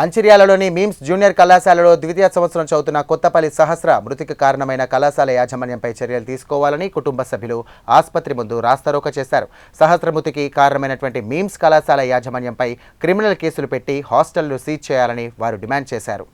మంచిర్యాలలోని memes junior కళాశాలలో ద్వితీయ సంవత్సరం చదువుతున్న కొత్తపల్లి సహస్ర మృతికి కారణమైన కళాశాల యాజమాన్యంపై చర్యలు తీసుకోవాలని కుటుంబ సభ్యులు ఆసుపత్రి ముందు రాస్తారోక చేశారు. సహస్ర మృతికి కారణమైనటువంటి మీమ్స్ కళాశాల యాజమాన్యంపై క్రిమినల్ కేసులు పెట్టి హాస్టళ్ళు సీజ్ చేయాలని వారు డిమాండ్ చేశారు.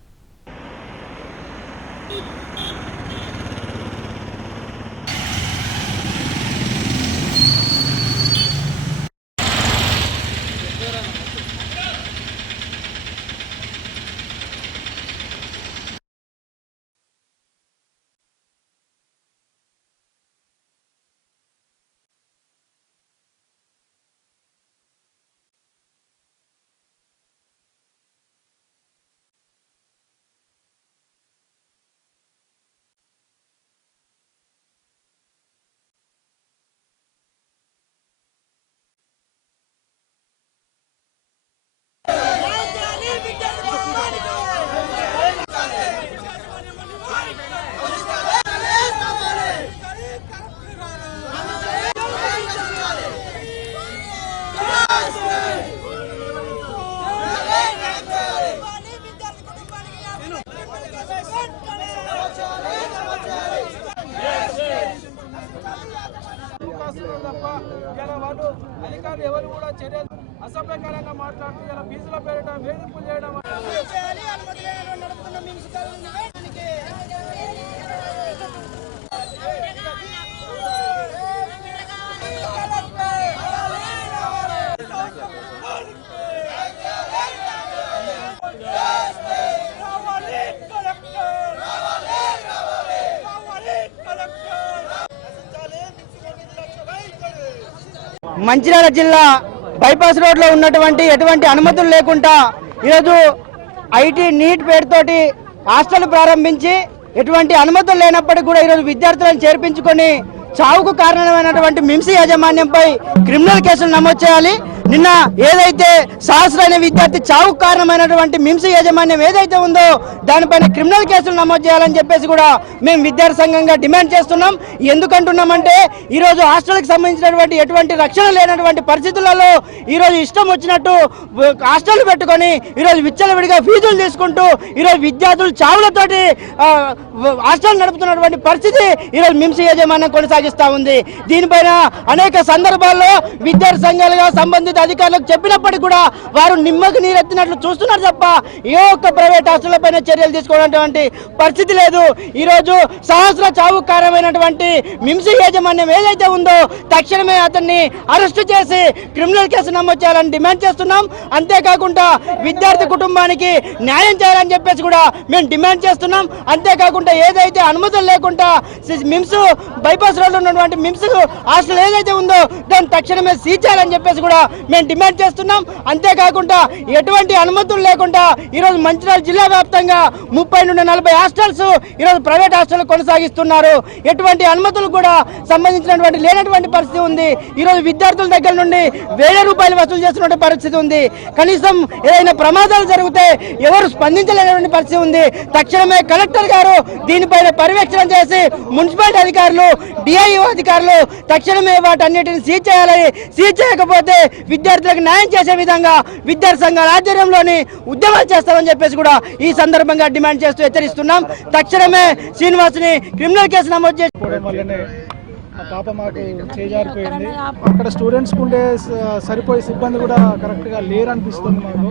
అధికారులు ఎవరు కూడా చర్యలు అసభ్యకరంగా మాట్లాడుతూ ఇలా ఫీజుల పేరిట వేధింపులు చేయడం నడుపుతున్న మంచిర్యాల జిల్లా బైపాస్ రోడ్లో ఉన్నటువంటి ఎటువంటి అనుమతులు లేకుండా ఈరోజు ఐటీ నీట్ పేరుతోటి హాస్టల్ ప్రారంభించి ఎటువంటి అనుమతులు లేనప్పటికీ కూడా ఈరోజు విద్యార్థులను చేర్పించుకొని చావుకు కారణమైనటువంటి మింసి యాజమాన్యంపై క్రిమినల్ కేసులు నమోదు చేయాలి. నిన్న ఏదైతే సహస్ర అనే విద్యార్థి చావుకు కారణమైనటువంటి మింసి యాజమాన్యం ఏదైతే ఉందో దానిపైన క్రిమినల్ కేసులు నమోదు చేయాలని చెప్పేసి కూడా మేము విద్యార్థి సంఘంగా డిమాండ్ చేస్తున్నాం. ఎందుకంటున్నామంటే ఈరోజు హాస్టల్కి సంబంధించినటువంటి ఎటువంటి రక్షణ లేనటువంటి పరిస్థితులలో ఈరోజు ఇష్టం వచ్చినట్టు హాస్టల్ పెట్టుకొని ఈరోజు విచ్చలవిడిగా ఫీజులు తీసుకుంటూ ఈరోజు విద్యార్థులు చావులతోటి హాస్టల్ నడుపుతున్నటువంటి పరిస్థితి ఈరోజు మిమ్స్ యాజమాన్యం కొనసాగిస్తూ ఉంది. దీనిపైన అనేక సందర్భాల్లో విద్యార్థి సంఘాలుగా సంబంధిత అధికారులకు చెప్పినప్పటికీ కూడా వారు నిమ్మకు నీరెత్తినట్లు చూస్తున్నారు తప్ప ఏ ఒక్క ప్రైవేట్ హాస్టల్ పైన చర్యలు తీసుకోవడానికి పరిస్థితి లేదు. ఈరోజు సహస్ర చావు కారణమైనటువంటి మిమ్స్ యాజమాన్యం ఏదైతే ఉందో తక్షణమే అతన్ని అరెస్ట్ చేసి క్రిమినల్ కేసు నమోదు చేయాలని డిమాండ్ చేస్తున్నాం. అంతేకాకుండా విద్యార్థి కుటుంబానికి న్యాయం చేయాలని చెప్పేసి కూడా మేము డిమాండ్ చేస్తున్నాం. అంతేకాకుండా ఏదైతే అనుమతులు లేకుండా మిమ్స్ బైపాస్ రోడ్లో ఉన్నటువంటి మిమ్స్ హాస్టల్ ఏదైతే ఉందో దాన్ని తక్షణమే సీచాలని చెప్పేసి కూడా మేము డిమాండ్ చేస్తున్నాం. అంతేకాకుండా ఎటువంటి అనుమతులు లేకుండా ఈరోజు మంచిర్యాల జిల్లా వ్యాప్తంగా ముప్పై నుండి నలభై హాస్టల్స్ ఈరోజు ప్రైవేట్ హాస్టల్ కొనసాగిస్తున్నారు. ఎటువంటి అనుమతులు కూడా సంబంధించినటువంటి లేనటువంటి పరిస్థితి ఉంది. ఈరోజు విద్యార్థుల దగ్గర నుండి వేల రూపాయలు వసూలు చేసినటువంటి పరిస్థితి ఉంది. కనీసం ఏదైనా ప్రమాదాలు జరిగితే ఎవరు స్పందించలేనటువంటి పరిస్థితి ఉంది. తక్షణమే కలెక్టర్ గారు దీనిపైన పర్యవేక్షణ చేసి మున్సిపాలిటీ అధికారులు డిఐఓ అధికారులు తక్షణమే వాటన్నిటిని సీజ్ చేయాలని సీజ్ చేయకపోతే విద్యార్థులకు న్యాయం చేసే విధంగా విద్యార్థి సంఘాల ఆధ్వర్యంలోని ఉద్యమాలు చేస్తామని చెప్పేసి కూడా ఈ సందర్భంగా డిమాండ్ చేస్తూ హెచ్చరిస్తున్నాం. తక్షణమే శ్రీనివాస్ని క్రిమినల్ కేసు నమోదు చేసి పాప మాకు చేజారిపోయింది. అక్కడ స్టూడెంట్స్కి ఉండే సరిపోయే సిబ్బంది కూడా కరెక్ట్గా లేరు అనిపిస్తుంది మాకు.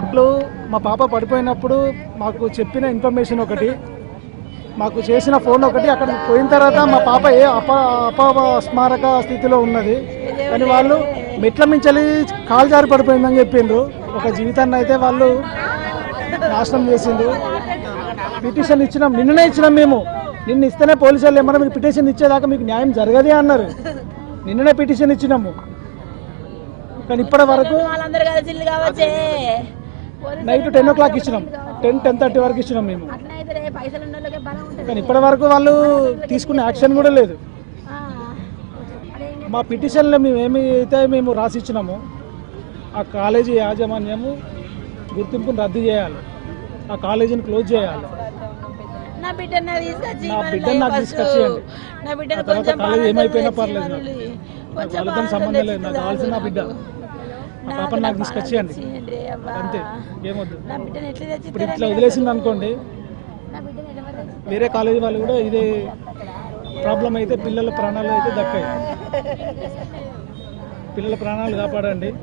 వాళ్ళు మా పాప పడిపోయినప్పుడు మాకు చెప్పిన ఇన్ఫర్మేషన్ ఒకటి మాకు చేసిన ఫోన్ ఒకటి అక్కడ పోయిన తర్వాత మా పాప ఏ అప అపస్మారక స్థితిలో ఉన్నది. కానీ వాళ్ళు మెట్ల మించలి కాలు జారి పడిపోయిందని చెప్పిండ్రు. ఒక జీవితాన్ని అయితే వాళ్ళు నాశనం చేసిండ్రు. పిటిషన్ ఇచ్చినాం నిన్ననే ఇచ్చినాం మేము. నిన్న ఇస్తేనే పోలీసు వాళ్ళు ఏమన్నా మీకు పిటిషన్ ఇచ్చేదాకా మీకు న్యాయం జరగదే అన్నారు. నిన్ననే పిటిషన్ ఇచ్చినాము. కానీ ఇప్పటి వరకు నైట్ టెన్ ఓ క్లాక్ ఇచ్చినాం. టెన్ టెన్ థర్టీ వరకు ఇచ్చినాం మేము. కానీ ఇప్పటి వరకు వాళ్ళు తీసుకునే యాక్షన్ కూడా లేదు. మా పిటిషన్లో మేము ఏమి అయితే మేము రాసి ఇచ్చినామో ఆ కాలేజీ యాజమాన్యము గుర్తింపును రద్దు చేయాలి. ఆ కాలేజీని క్లోజ్ చేయాలి. నా బిడ్డను తీసుకొచ్చి నా బిడ్డను. నా తర్వాత కొంచెం కాలేజ్ ఏమైపోయినా పర్లేదు. వాళ్ళతో సంబంధం లేదు. నాకు కావాల్సిన నా బిడ్డ. ఆ పాపను నాకు తీసుకొచ్చేయండి. అంతే. ఏమొద్దు. నా ఇప్పుడు ఇట్లా వదిలేసింది అనుకోండి నా వేరే కాలేజీ వాళ్ళు కూడా ఇదే ప్రాబ్లం అయితే పిల్లల ప్రాణాలు అయితే దక్కాయి. పిల్లల ప్రాణాలు కాపాడండి.